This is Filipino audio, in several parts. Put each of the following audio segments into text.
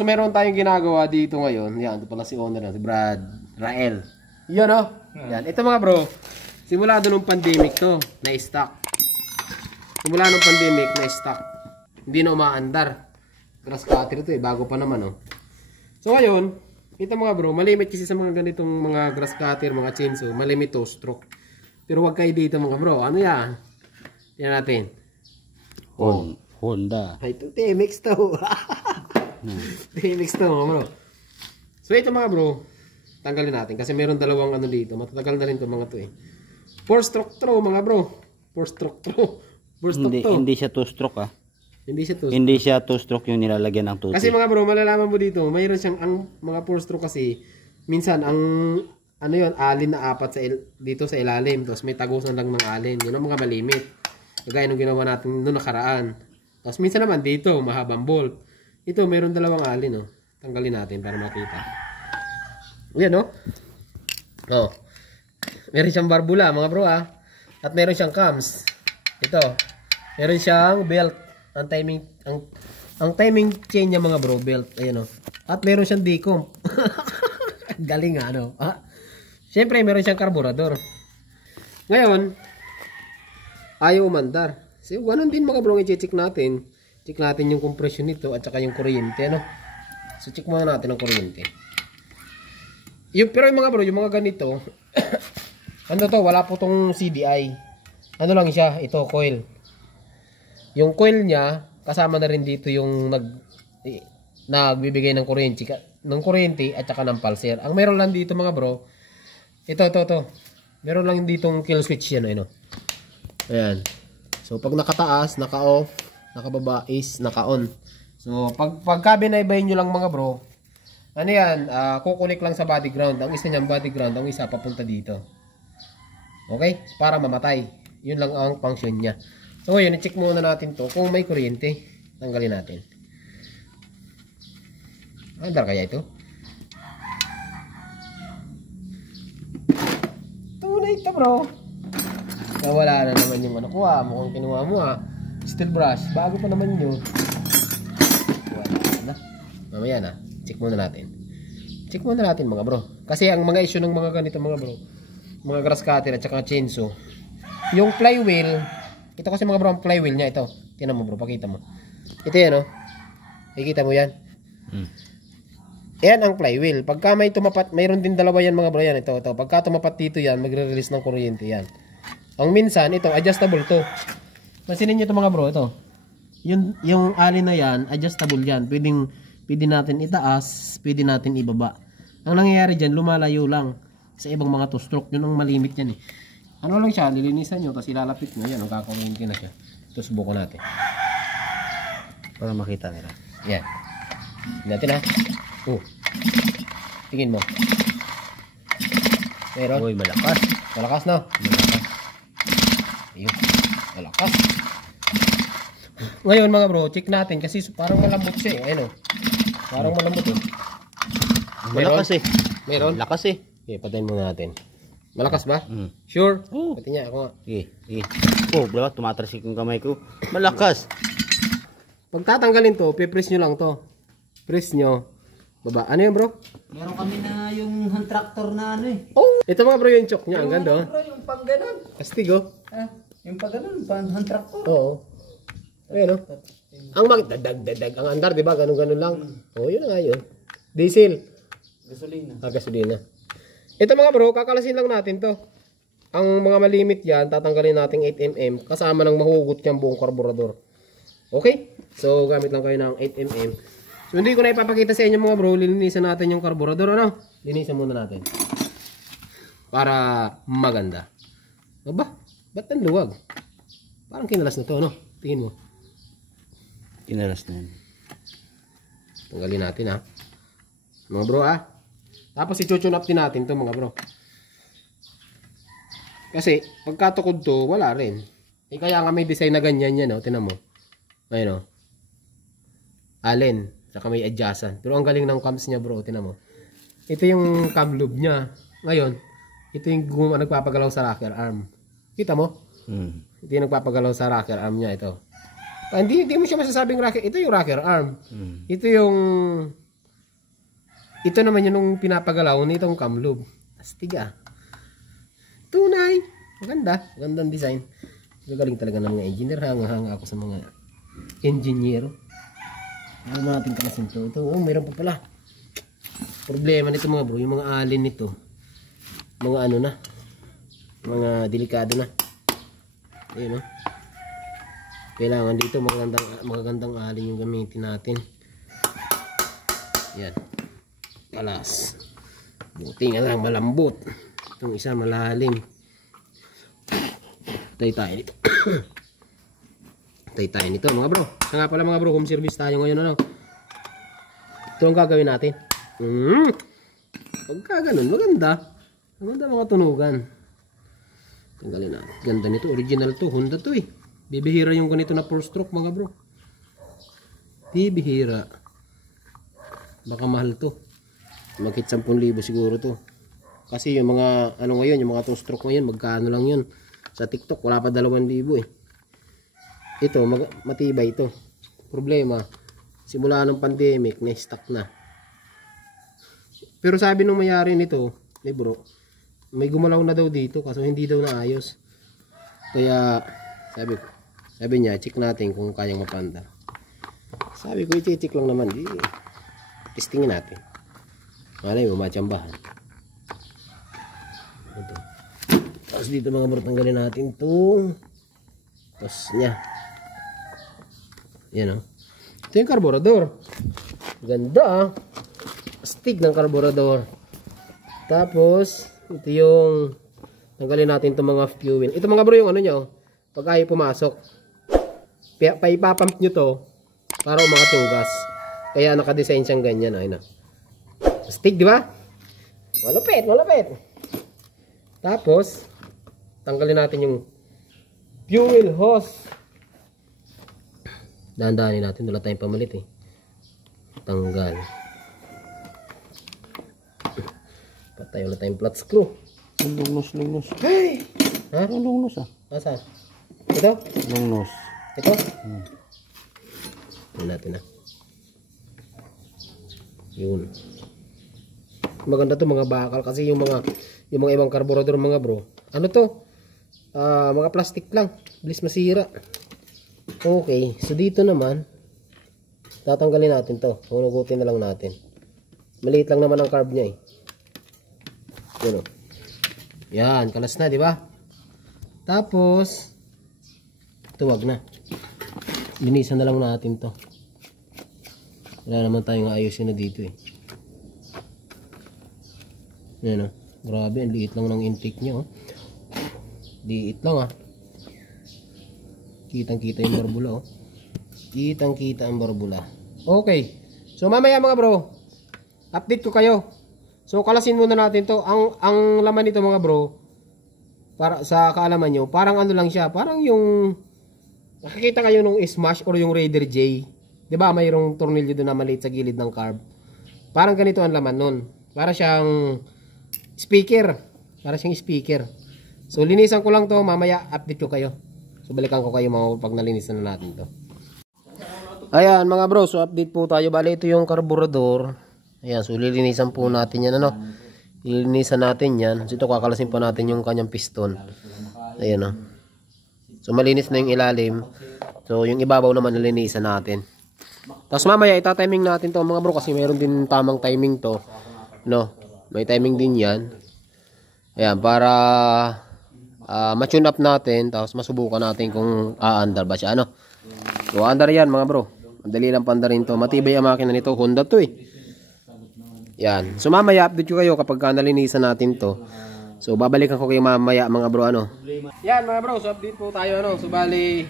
So meron tayong ginagawa dito ngayon. Yan, ito pala si owner na, si Brad Rael. Yun oh. Yan, ito mga bro. Simula doon ng pandemic to, na-stock. Simula nung pandemic, na-stock. Hindi na umaandar. Grass cutter ito eh, bago pa naman oh. So ngayon, ito mga bro, malimit kasi sa mga ganitong mga grass cutter, mga chainsaw, malimit to stroke. Pero wag kayo dito mga bro, ano yan? Yan natin. Honda. Ay, ito TMX to. TMX to mga bro. So ito mga bro, tanggalin natin kasi meron dalawang ano dito. Matatagal na rin to mga to eh. 4 stroke throw mga bro. 4 stroke throw. 4 stroke to. Hindi siya 2 stroke ah. Hindi siya 2 stroke. Hindi siya 2 stroke yung nilalagyan ng tuti. Kasi mga bro, malalaman mo dito, mayroon siyang ang mga 4 stroke kasi minsan ang ano yon, alin na apat sa dito sa ilalim, tapos may tagusan lang ng alin. Yun ang mga malimit. Kagaya nung ginawa natin noong nakaraan. Tapos minsan naman dito, mahabang bolt. Ito, mayroon dalawang alin, oh. Tanggalin natin para makita. Yan, oh. Oh. Meron siyang barbula, mga bro, ah. At meron siyang cams. Ito. Meron siyang belt. Ang timing chain niya mga bro, belt. Ayan, oh. At meron siyang decomp. Galing nga, ano. Ah. Siyempre, meron siyang carburetor. Ngayon, ayaw umandar. So, ganun din mga bro, i-check natin. Check natin yung compression nito at saka yung kuryente, ano. So, check muna natin ang kuryente. Pero yung mga bro, yung mga ganito, ano to, wala po tong CDI. Ano lang siya, ito, coil. Yung coil niya, kasama na rin dito yung nagbibigay ng kuryente at saka ng pulser. Ang meron lang dito mga bro, ito. Meron lang ditong kill switch yan, ano. Ayan. So pag nakataas, naka-off, nakababa is naka-on. So pagka binaybay nyo lang mga bro, ano yan, kukunik lang sa body ground. Ang isa niyang body ground, ang isa papunta dito. Okay? Para mamatay. Yun lang ang function niya. So ngayon, i-check muna natin to kung may kuryente. Tanggalin natin. Andar kaya ito? Tunay ito bro. Nawala na naman yung ano ko ah. Mukhang kinuha mo ah. Steel brush. Bago pa naman yun. Wala na. Mamaya na. Check muna natin. Check muna natin mga bro. Kasi ang mga issue ng mga ganito mga bro, mga grass cutter at saka chainsaw, yung flywheel, ito kasi mga bro, ang flywheel niya ito. Tingnan mo bro, pakita mo. Ito yan oh. Nakikita mo yan? Yan ang flywheel. Pagka may tumapat, mayroon din dalawa yan mga bro yan. Ito. Pagka tumapat dito yan, magre-release ng kuryente yan. Ang minsan, ito, adjustable to. Pansinin nyo ito mga bro, ito. Yung alin na yan, adjustable yan. Pwede natin itaas, pwede natin ibaba. Ang nangyayari dyan, lumalayo lang sa ibang mga two-stroke. Yun ang malimit yan eh. Ano lang siya, lilinisan nyo, tapos ilalapit nyo. Yan, magkakakuryente na siya. Ito, subukan natin. Para makita nila. Yan. Natin ha. Tingin mo. Meron. Uy, malakas. Malakas no? Malakas. Ayun. Malakas. Ngayon mga bro, check natin kasi parang malambot siya eh. Ayun o. Parang malambot eh. Malakas eh. Meron? Lakas eh. Okay, patayin muna natin. Malakas ba? Sure? Pati niya ako nga. Oh, bro, tumatrasik yung kamay ko. Malakas. Pag tatanggalin to, pipress nyo lang to. Press nyo. Baba. Ano yun bro? Meron kami na yung hand tractor na ano eh. Oh! Ito mga bro yung choke niya. Ang ganda oh. Bro, yung pang ganun. Astig oh. Yung pang ganun, pang hand tractor. Oo. Ayan oh. Ang magdadag. Ang andar diba? Ganun lang. Oh, yun na nga yun. Diesel. Gasolina. Gasolina. Ito mga bro, kakalasin lang natin to. Ang mga malimit yan, tatanggalin natin 8mm kasama ng mahugot niyang buong karburador. Okay? So, gamit lang kayo ng 8mm. So, hindi ko na ipapakita sa inyo mga bro. Lilinisan natin yung karburador. Ano? Linisan muna natin. Para maganda. Aba, ba't ang luwag? Parang kinalas na to, no? Tingin mo. Kinalas na yan. Tanggalin natin, ha? Mga bro, ha? Tapos i-tune up din natin to mga bro. Kasi, pagkatukod to, wala rin. Eh, kaya nga may design na ganyan yan, no? Tinan mo. Ayun, no? Allen. Saka may adjacent. Pero ang galing ng cams niya bro. Tinan mo. Ito yung cam loop niya. Ngayon, ito yung nagpapagalaw sa rocker arm. Kita mo? Ito yung nagpapagalaw sa rocker arm niya. Ito. Hindi mo siya masasabing rocker. Ito yung rocker arm. Ito yung Ito naman yung pinapagalaw nitong cam lube. Astig ah. Tunay. Maganda. Magandang design. Gagaling talaga ng mga engineer. Hanga-hanga ako sa mga engineer. Ano natin kalasin to? Ito, mayroon pa pala. Problema nito mga bro, yung mga alin nito. Mga ano na. Mga delikado na. Ayun no. Kailangan dito magagandang alin yung gamitin natin. Yan. Kalas. Buti nga lang malambot. Itong isa malalim. Tay tayo nito. Tay tayo nito mga bro. Sa nga pala mga bro, home service tayo ngayon ano. Ito ang gagawin natin. Pagka ganun, maganda. Maganda mga tunugan. Tanggalin natin. Ganda nito. Original to. Honda to eh. Bibihira yung ganito na 4-stroke mga bro. Bibihira. Baka mahal to. Magkit 10,000 siguro to. Kasi yung mga ano ngayon, yung mga 2-stroke ngayon, magkano lang yun. Sa TikTok, wala pa 2,000 eh. Ito, matibay ito. Problema, simula ng pandemic, na-stuck na. Pero sabi nung mayari nito, bro, may gumalaw na daw dito kaso hindi daw naayos. Kaya sabi niya, check natin kung kayang mapanda. Sabi ko, i-check lang naman. Testingin natin. Malay mo, matsambahan. Ito. Tapos dito mga bro, tanggalin natin itong tapos niya. Yan o. Ito yung carburetor. Ganda ah. Astig ng carburetor. Tapos, ito yung tanggalin natin itong mga fuel. Ito mga bro yung ano nyo, pag ayaw pumasok, paipapump nyo to para makatugas. Kaya nakadesign siyang ganyan. Ayun na. Astig, di ba? Malupit, malupit. Tapos, tanggalin natin yung fuel hose. Dahan-dahanin natin. Wala tayong pamalit eh. Tanggal. Patay. Wala tayong flat screw. Lungnos. Hey! Ha? Lungnos ah. Nasaan? Ito? Lungnos. Ito? Ito natin ah. Yun. Maganda to mga bakal. Kasi yung mga ibang carburetor mga bro. Ano to? Mga plastic lang. Bilis masira. Okay, so dito naman tatanggalin natin to. Hunugutin na lang natin. Maliit lang naman ang carb niya eh. Yan o. Yan, kalas na, di ba? Tapos ito wag na. Linisan na lang natin to. Wala naman tayong ayusin na dito eh. Yan o. Grabe, ang liit lang ng intake niya oh. Liit lang ah. Kitang-kita yung barbula oh. Kitang-kita ang barbula. Okay. So mamaya mga bro, update ko kayo. So kalasin muna natin to. Ang laman nito mga bro, para sa kaalaman nyo, parang ano lang siya, parang yung nakikita kayo nung Smash or yung Raider J. 'Di ba? Mayroong tornilyo doon na maliit sa gilid ng carb. Parang ganito ang laman nun. Para siyang speaker. Para siyang speaker. So linisan ko lang to, mamaya update ko kayo. So balikan ko kayo mga pag nalinisan na natin to. Ayan mga bro, so update po tayo. Bali ito yung carburetor. Ayan, so lilinisan po natin yan ano. Lilinisan natin yan. So ito kakalasin pa natin yung kanyang piston. Ayan o. So malinis na yung ilalim. So yung ibabaw naman nalinisan natin. Tapos mamaya itatiming natin to mga bro kasi mayroon din tamang timing to. No, may timing din yan. Ayan, para ma-tune up natin. Tapos masubukan natin kung aandar ba siya ano. So aandar yan mga bro. Madali lang pandarin to. Matibay ang makina nito. Honda to eh. Yan. So mamaya update ko kayo kapag nalinisan natin to. So babalikan ko kayo mamaya mga bro ano. Yan mga bro, so update po tayo ano. So bali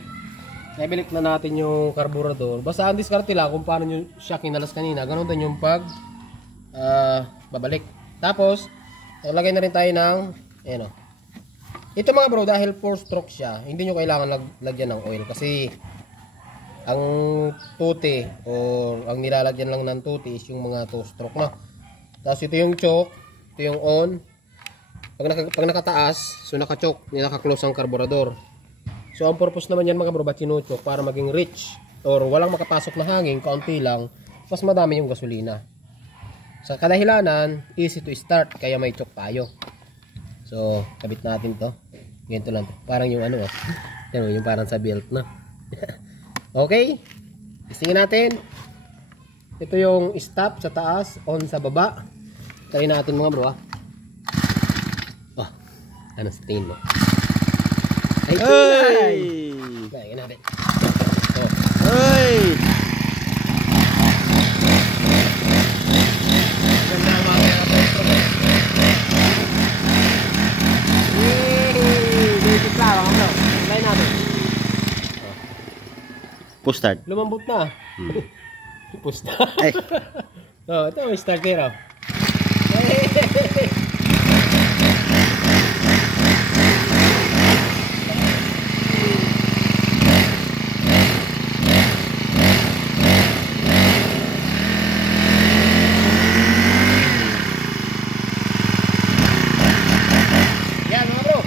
nabalik na natin yung carburetor. Basta ang diskarte lang kung paano yung siya kinalas kanina. Ganun din yung pag babalik. Tapos lagay na rin tayo ng ayan o. Ito mga bro, dahil 4-stroke siya, hindi nyo kailangan lagyan ng oil kasi ang tuti o ang nilalagyan lang ng tuti is yung mga 2-stroke na. Tapos ito yung choke, ito yung on. Pag nakataas, so naka-choke, naka-close ang carburetor. So ang purpose naman yan mga bro, ba't sinuchoke? Para maging rich or walang makapasok na hangin, kaunti lang, mas madami yung gasolina. Sa kadahilanan, easy to start, kaya may choke tayo. So, kabit natin to. Ganito lang to. Parang yung ano, yan, yung parang sa belt, no? Okay. Testingin natin. Ito yung stop sa taas, on sa baba. Try natin mga bro, Oh, ano sa tingin mo? Ay, tunay! Try natin. Hey! Ganda ang mga basic lang mga bro. Try natin. Push start. Lumambot na. Push na. Ay. Ito may start here. Yan mga bro.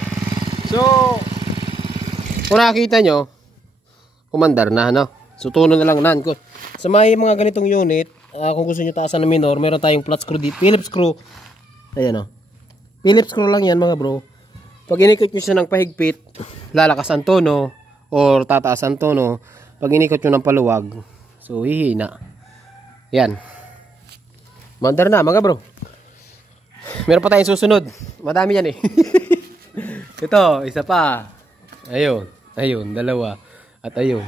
So, kung nakakita nyo, kumandar na, no? So, tuno na lang nan. Sa may mga ganitong unit, kung gusto nyo taasan ng minor, meron tayong flat screw dito. Phillips screw. Ayan, Phillips screw lang yan, mga bro. Pag inikot nyo siya ng pahigpit, lalakas ang tono, or tataas ang tono. Pag inikot nyo ng paluwag, so, hihina. Yan. Mandar na, mga bro. Meron pa tayong susunod. Madami yan, Ito, isa pa. Ayun, dalawa. At ayun.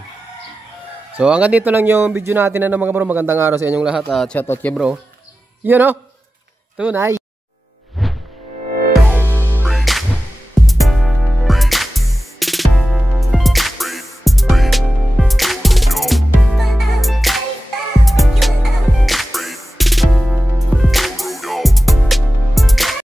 So, hanggang dito lang yung video natin mga bro. Magandang araw sa inyong lahat at shoutout kay bro. Yun, tunay.